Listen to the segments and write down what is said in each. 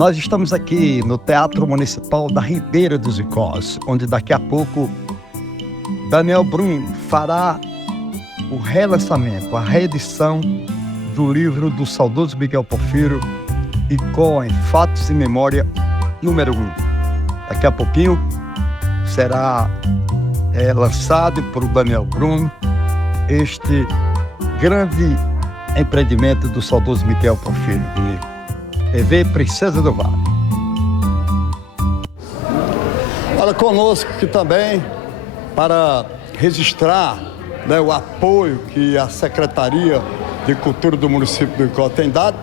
Nós estamos aqui no Teatro Municipal da Ribeira dos Icós, onde daqui a pouco Daniel Bruno fará o relançamento, a reedição do livro do saudoso Miguel Porfírio, Icó em Fatos e Memória, número 1. Daqui a pouquinho será lançado por Daniel Bruno este grande empreendimento do saudoso Miguel Porfírio, TV Princesa do Vale. Olha, conosco aqui também, para registrar, né, o apoio que a Secretaria de Cultura do município do Icó tem dado,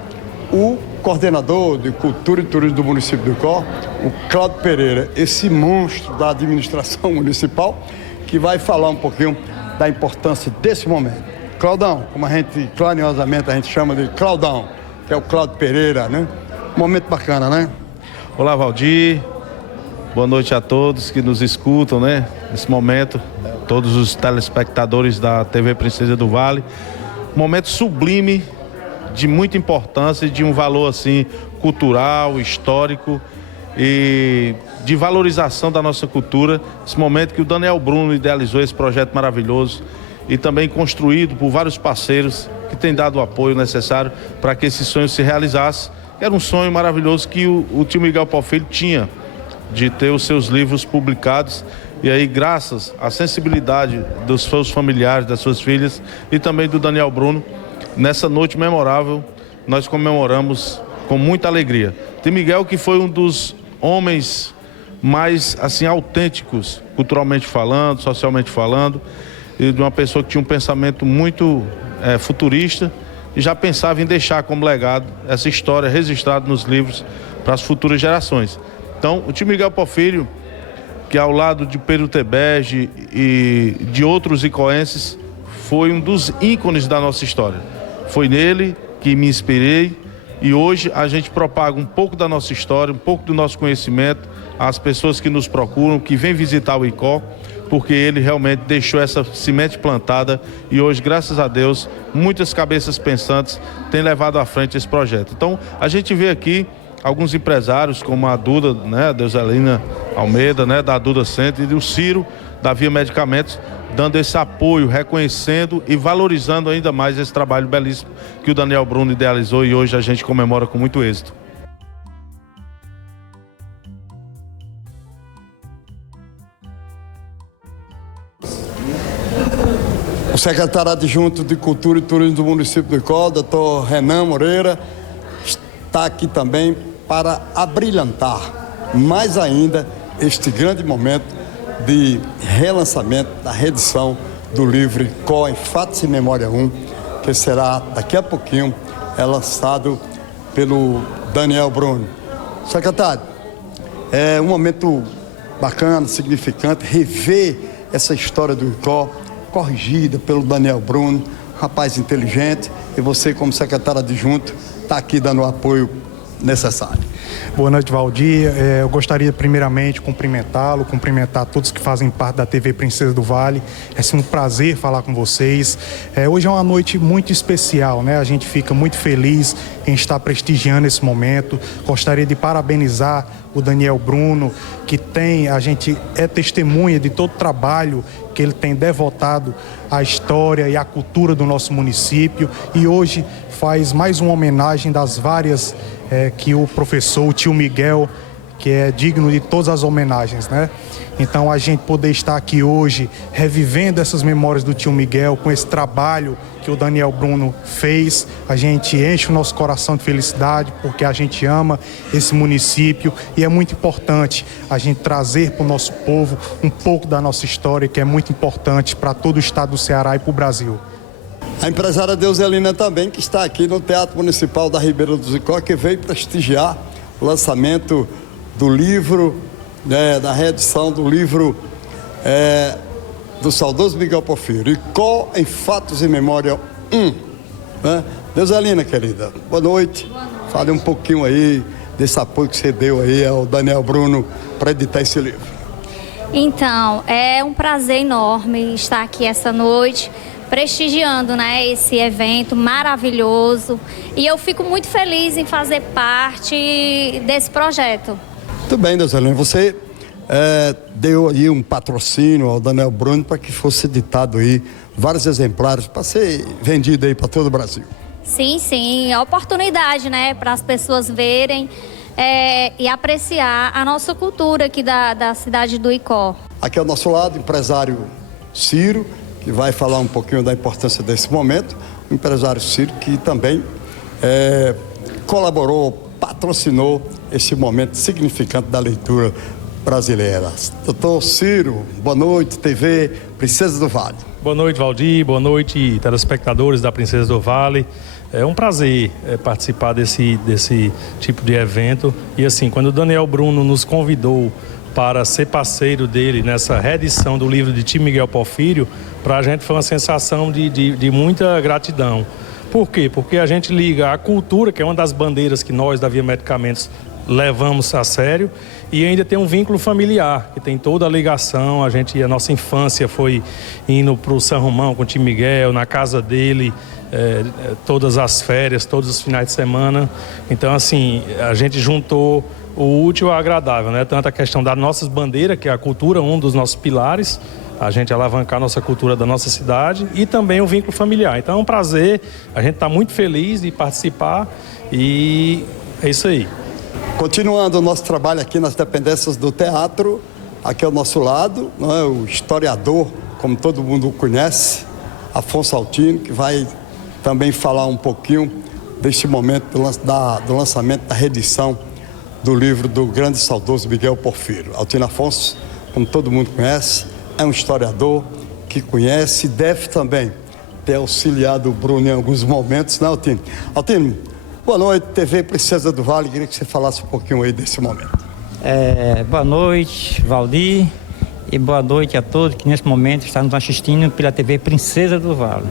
o coordenador de Cultura e Turismo do município do Icó, o Cláudio Pereira, esse monstro da administração municipal, que vai falar um pouquinho da importância desse momento. Claudão, como carinhosamente a gente chama de Claudão, que é o Cláudio Pereira, né? Momento bacana, né? Olá, Valdir. Boa noite a todos que nos escutam, né? Nesse momento, todos os telespectadores da TV Princesa do Vale. Momento sublime, de muita importância e de um valor, assim, cultural, histórico e de valorização da nossa cultura. Esse momento que o Daniel Bruno idealizou esse projeto maravilhoso e também construído por vários parceiros que têm dado o apoio necessário para que esse sonho se realizasse. Era um sonho maravilhoso que o tio Miguel Porfírio tinha, de ter os seus livros publicados. E aí, graças à sensibilidade dos seus familiares, das suas filhas e também do Daniel Bruno, nessa noite memorável, nós comemoramos com muita alegria. Tio Miguel, que foi um dos homens mais, assim, autênticos, culturalmente falando, socialmente falando, e de uma pessoa que tinha um pensamento muito futurista e já pensava em deixar como legado essa história registrada nos livros para as futuras gerações. Então, o tio Miguel Porfírio, que ao lado de Pedro Tebege e de outros icoenses, foi um dos ícones da nossa história. Foi nele que me inspirei e hoje a gente propaga um pouco da nossa história, um pouco do nosso conhecimento às pessoas que nos procuram, que vêm visitar o Icó, porque ele realmente deixou essa semente plantada e hoje, graças a Deus, muitas cabeças pensantes têm levado à frente esse projeto. Então, a gente vê aqui alguns empresários, como a Duda, né, a Deuselina Almeida, né, da Duda Centro, e o Ciro, da Via Medicamentos, dando esse apoio, reconhecendo e valorizando ainda mais esse trabalho belíssimo que o Daniel Bruno idealizou e hoje a gente comemora com muito êxito. O secretário adjunto de Cultura e Turismo do município do Icó, Dr. Renan Moreira, está aqui também para abrilhantar mais ainda este grande momento de relançamento da reedição do livro Icó em Fatos e Memória 1, que será daqui a pouquinho lançado pelo Daniel Bruno. Secretário, é um momento bacana, significante, rever essa história do Icó, corrigida pelo Daniel Bruno, rapaz inteligente, e você, como secretário adjunto, está aqui dando o apoio necessário. Boa noite, Valdir. Eu gostaria primeiramente de cumprimentá-lo, cumprimentar todos que fazem parte da TV Princesa do Vale. É um prazer falar com vocês. Hoje é uma noite muito especial, né? A gente fica muito feliz em estar prestigiando esse momento. Gostaria de parabenizar o Daniel Bruno, a gente é testemunha de todo o trabalho que ele tem devotado à história e à cultura do nosso município, e hoje faz mais uma homenagem das várias que o professor, o tio Miguel, que é digno de todas as homenagens, né? Então, a gente poder estar aqui hoje revivendo essas memórias do tio Miguel com esse trabalho que o Daniel Bruno fez, a gente enche o nosso coração de felicidade, porque a gente ama esse município e é muito importante a gente trazer para o nosso povo um pouco da nossa história, que é muito importante para todo o estado do Ceará e para o Brasil. A empresária Deuselina também, que está aqui no Teatro Municipal da Ribeira dos Icó, que veio prestigiar o lançamento do livro, da reedição do livro do saudoso Miguel Porfírio, Icó em Fatos e Memória 1. Né? Deuselina, querida, boa noite. Boa noite. Fale um pouquinho aí desse apoio que você deu aí ao Daniel Bruno para editar esse livro. Então, é um prazer enorme estar aqui essa noite prestigiando, né, esse evento maravilhoso. E eu fico muito feliz em fazer parte desse projeto. Muito bem, Deuselene, você deu aí um patrocínio ao Daniel Bruno para que fosse editado aí vários exemplares para ser vendido aí para todo o Brasil. Sim, sim, oportunidade, né, para as pessoas verem e apreciar a nossa cultura aqui da cidade do Icó. Aqui ao nosso lado, o empresário Ciro, que vai falar um pouquinho da importância desse momento. O empresário Ciro, que também colaborou, patrocinou esse momento significante da leitura brasileira. Doutor Ciro, boa noite, TV Princesa do Vale. Boa noite, Valdir, boa noite, telespectadores da Princesa do Vale. É um prazer participar desse tipo de evento. E assim, quando o Daniel Bruno nos convidou para ser parceiro dele nessa reedição do livro de Tim Miguel Porfírio, para a gente foi uma sensação de muita gratidão. Por quê? Porque a gente liga a cultura, que é uma das bandeiras que nós da Via Medicamentos levamos a sério, e ainda tem um vínculo familiar, que tem toda a ligação. A nossa infância foi indo para o São Romão com o Tim Miguel, na casa dele, todas as férias, todos os finais de semana. Então, assim, a gente juntou o útil ao agradável, né? Tanto a questão das nossas bandeiras, que é a cultura, um dos nossos pilares, a gente alavancar a nossa cultura da nossa cidade, e também o vínculo familiar. Então é um prazer, a gente está muito feliz de participar, e é isso aí. Continuando o nosso trabalho aqui nas dependências do teatro, aqui ao nosso lado, não é, o historiador, como todo mundo conhece, Afonso Altino, que vai também falar um pouquinho deste momento do lançamento da reedição do livro do grande e saudoso Miguel Porfírio. Altino Afonso, como todo mundo conhece, é um historiador que conhece e deve também ter auxiliado o Bruno em alguns momentos, né, Altino? Altino, boa noite, TV Princesa do Vale. Queria que você falasse um pouquinho aí desse momento. Boa noite, Valdir, e boa noite a todos que nesse momento estão nos assistindo pela TV Princesa do Vale.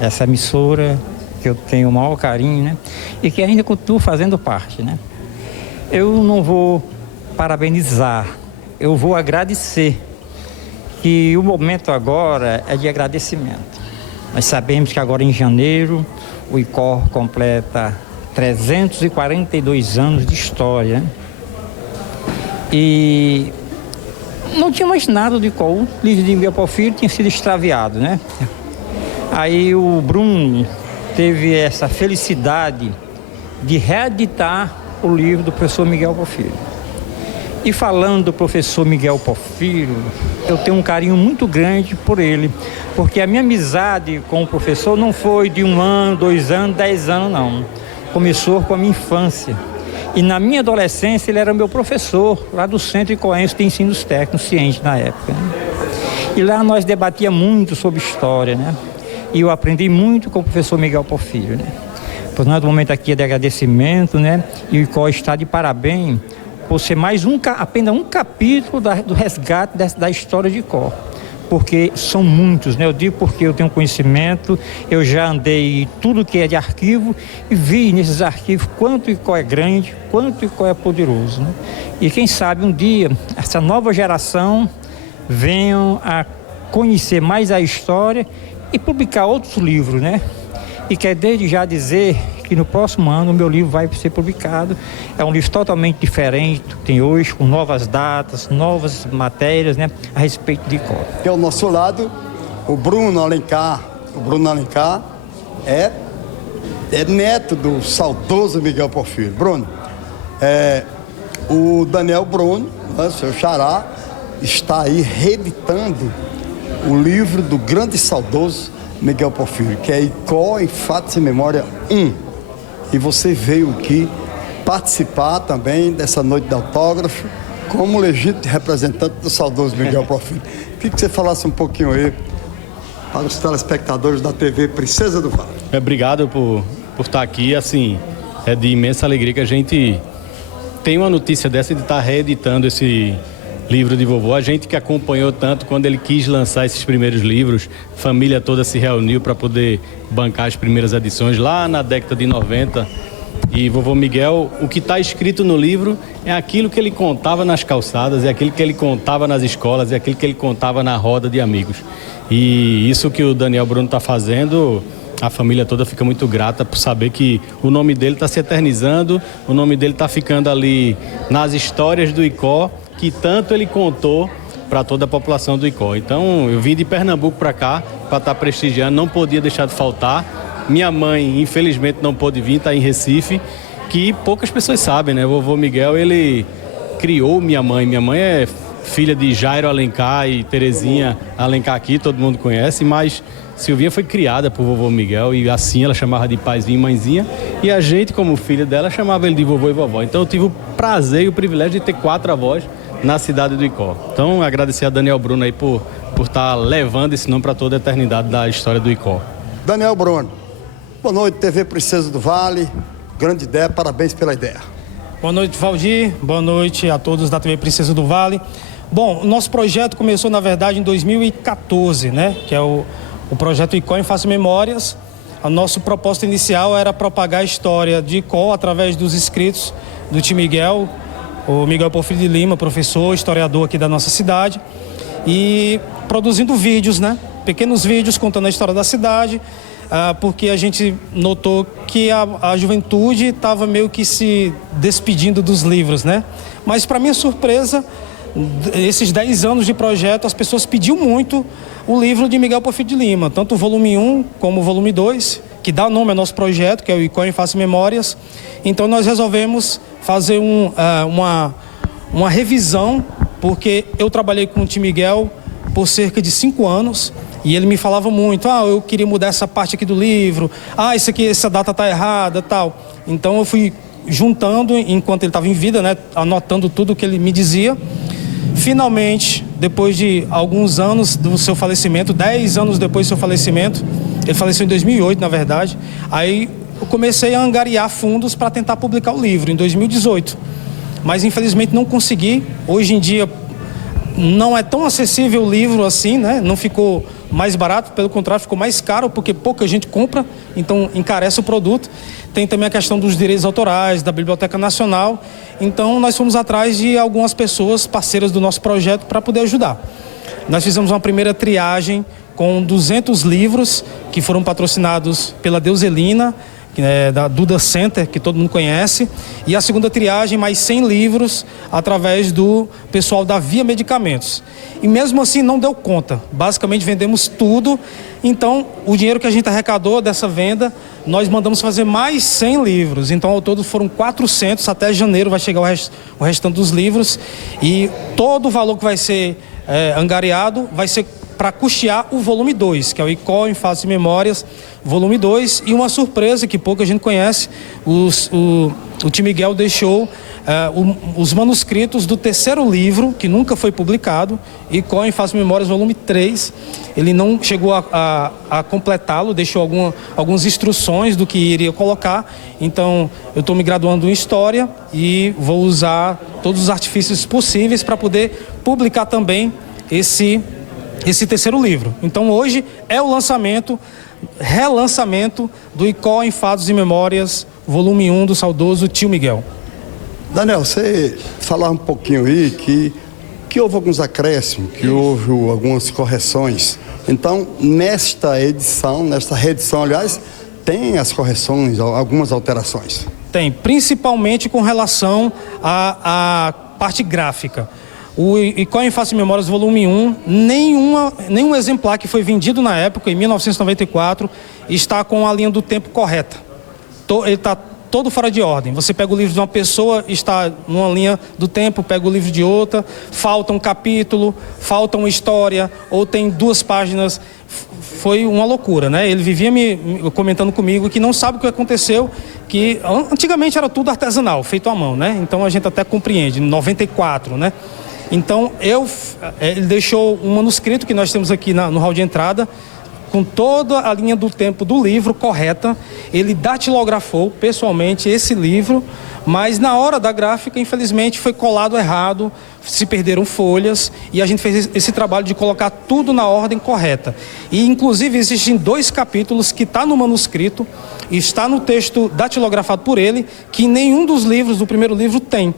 Essa emissora que eu tenho o maior carinho, né? E que ainda continuo fazendo parte, né? Eu não vou parabenizar, eu vou agradecer, que o momento agora é de agradecimento. Nós sabemos que agora em janeiro o Icó completa 342 anos de história, e não tinha mais nada do Icó. O livro de Miguel Porfírio tinha sido extraviado, né? Aí o Bruno teve essa felicidade de reeditar o livro do professor Miguel Porfírio. E falando do professor Miguel Porfírio, eu tenho um carinho muito grande por ele, porque a minha amizade com o professor não foi de 1 ano, 2 anos, 10 anos, não. Começou com a minha infância. E na minha adolescência ele era meu professor, lá do Centro Icoense de Ensinos Técnicos Cientes na época, né? E lá nós debatíamos muito sobre história, né? E eu aprendi muito com o professor Miguel Porfírio, né? Portanto, o momento aqui é de agradecimento, né? E o Icó está de parabéns por ser mais apenas um capítulo do resgate da história de Icó. Porque são muitos, né? Eu digo porque eu tenho conhecimento, eu já andei tudo que é de arquivo e vi nesses arquivos quanto o Icó é grande, quanto o Icó é poderoso, né? E quem sabe um dia essa nova geração venham a conhecer mais a história e publicar outros livros, né? E quero desde já dizer que no próximo ano o meu livro vai ser publicado. É um livro totalmente diferente do que tem hoje, com novas datas, novas matérias, né, a respeito de Icó. Aqui ao nosso lado, o Bruno Alencar. O Bruno Alencar é neto do saudoso Miguel Porfírio. Bruno, o Daniel Bruno, né, seu xará, está aí reeditando o livro do grande e saudoso Miguel Porfírio, que é Icó em Fatos e Memória 1. E você veio aqui participar também dessa noite de autógrafo como legítimo representante do saudoso Miguel Porfírio. Queria que você falasse um pouquinho aí para os telespectadores da TV Princesa do Vale. Obrigado por estar aqui. Assim, é de imensa alegria que a gente tem uma notícia dessa de estar reeditando esse livro de vovô. A gente que acompanhou tanto quando ele quis lançar esses primeiros livros, a família toda se reuniu para poder bancar as primeiras edições lá na década de 90. E vovô Miguel, o que está escrito no livro é aquilo que ele contava nas calçadas, é aquilo que ele contava nas escolas, é aquilo que ele contava na roda de amigos. E isso que o Daniel Bruno está fazendo, a família toda fica muito grata por saber que o nome dele está se eternizando, o nome dele está ficando ali nas histórias do Icó, que tanto ele contou para toda a população do Icó. Então, eu vim de Pernambuco para cá para estar prestigiando, não podia deixar de faltar. Minha mãe, infelizmente, não pôde vir, está em Recife, que poucas pessoas sabem, né? O vovô Miguel, ele criou minha mãe. Minha mãe é filha de Jairo Alencar e Terezinha Alencar aqui, todo mundo conhece, mas Silvinha foi criada por vovô Miguel e assim ela chamava de paizinho e mãezinha, e a gente, como filho dela, chamava ele de vovô e vovó. Então eu tive o prazer e o privilégio de ter 4 avós na cidade do Icó. Então agradecer a Daniel Bruno aí por estar levando esse nome para toda a eternidade da história do Icó. Daniel Bruno, boa noite, TV Princesa do Vale, grande ideia, parabéns pela ideia. Boa noite, Valdir, boa noite a todos da TV Princesa do Vale. Bom, o nosso projeto começou, na verdade, em 2014, né? Que é o projeto Icó em Face Memórias. A nossa proposta inicial era propagar a história de Icó através dos escritos do tio Miguel, o Miguel Porfírio de Lima, professor, historiador aqui da nossa cidade, e produzindo vídeos, né? Pequenos vídeos contando a história da cidade, porque a gente notou que a juventude estava meio que se despedindo dos livros, né? Mas, para minha surpresa, esses 10 anos de projeto, as pessoas pediam muito o livro de Miguel Porfírio de Lima, tanto o volume 1 como o volume 2, que dá nome ao nosso projeto, que é o Icó em Face Memórias. Então nós resolvemos fazer uma revisão, porque eu trabalhei com o tio Miguel por cerca de 5 anos, e ele me falava muito, eu queria mudar essa parte aqui do livro, isso aqui, essa data está errada, tal. Então eu fui juntando, enquanto ele estava em vida, né, anotando tudo o que ele me dizia. Finalmente, depois de alguns anos do seu falecimento, 10 anos depois do seu falecimento, ele faleceu em 2008, na verdade, aí eu comecei a angariar fundos para tentar publicar o livro, em 2018. Mas, infelizmente, não consegui. Hoje em dia, não é tão acessível o livro assim, né? Não ficou mais barato, pelo contrário, ficou mais caro, porque pouca gente compra, então encarece o produto. Tem também a questão dos direitos autorais, da Biblioteca Nacional. Então, nós fomos atrás de algumas pessoas, parceiras do nosso projeto, para poder ajudar. Nós fizemos uma primeira triagem com 200 livros que foram patrocinados pela Deuselina, da Duda Center, que todo mundo conhece, e a segunda triagem, mais 100 livros, através do pessoal da Via Medicamentos. E mesmo assim não deu conta, basicamente vendemos tudo, então o dinheiro que a gente arrecadou dessa venda, nós mandamos fazer mais 100 livros, então ao todo foram 400, até janeiro vai chegar o restante dos livros, e todo o valor que vai ser angariado vai ser para custear o volume 2, que é o Icó em Face Memórias, volume 2, e uma surpresa que pouca gente conhece, o tio Miguel deixou os manuscritos do 3º livro, que nunca foi publicado, Icó em Face Memórias, volume 3, ele não chegou a completá-lo, deixou algumas instruções do que iria colocar, então eu estou me graduando em História e vou usar todos os artifícios possíveis para poder publicar também esse 3º livro. Então hoje é o relançamento do Icó em Fatos e Memórias, volume 1 do saudoso tio Miguel. Daniel, você falava um pouquinho aí que houve alguns acréscimos, que houve algumas correções. Então, nesta reedição, aliás, tem as correções, algumas alterações? Tem, principalmente com relação à parte gráfica. O Icó em Face Memórias, volume 1, nenhum exemplar que foi vendido na época, em 1994, está com a linha do tempo correta. Ele está todo fora de ordem. Você pega o livro de uma pessoa, está numa linha do tempo, pega o livro de outra, falta um capítulo, falta uma história, ou tem 2 páginas. Foi uma loucura, né? Ele vivia me comentando comigo que não sabe o que aconteceu, que antigamente era tudo artesanal, feito à mão, né? Então a gente até compreende, em 94, né? Então, ele deixou um manuscrito que nós temos aqui no hall de entrada, com toda a linha do tempo do livro correta. Ele datilografou pessoalmente esse livro, mas na hora da gráfica, infelizmente, foi colado errado, se perderam folhas, e a gente fez esse trabalho de colocar tudo na ordem correta. E, inclusive, existem 2 capítulos que está no manuscrito, e está no texto datilografado por ele, que nenhum dos livros do primeiro livro tem.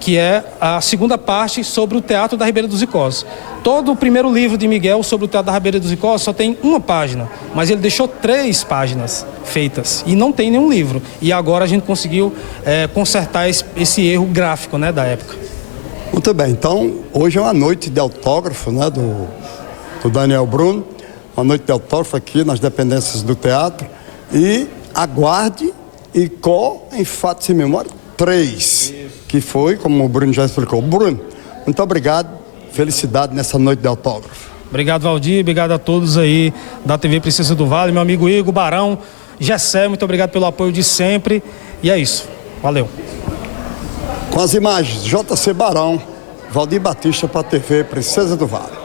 que é a segunda parte sobre o Teatro da Ribeira dos Icós. Todo o primeiro livro de Miguel sobre o Teatro da Ribeira dos Icós só tem uma página, mas ele deixou 3 páginas feitas e não tem nenhum livro. E agora a gente conseguiu consertar esse erro gráfico, né, da época. Muito bem, então hoje é uma noite de autógrafo, né, do Daniel Bruno, uma noite de autógrafo aqui nas dependências do teatro, e aguarde Icó em Fatos e Memória 3, que foi, como o Bruno já explicou. Bruno, muito obrigado, felicidade nessa noite de autógrafo. Obrigado, Valdir, obrigado a todos aí da TV Princesa do Vale, meu amigo Igor, Barão, Gessé, muito obrigado pelo apoio de sempre, e é isso, valeu. Com as imagens, JC Barão, Valdir Batista para a TV Princesa do Vale.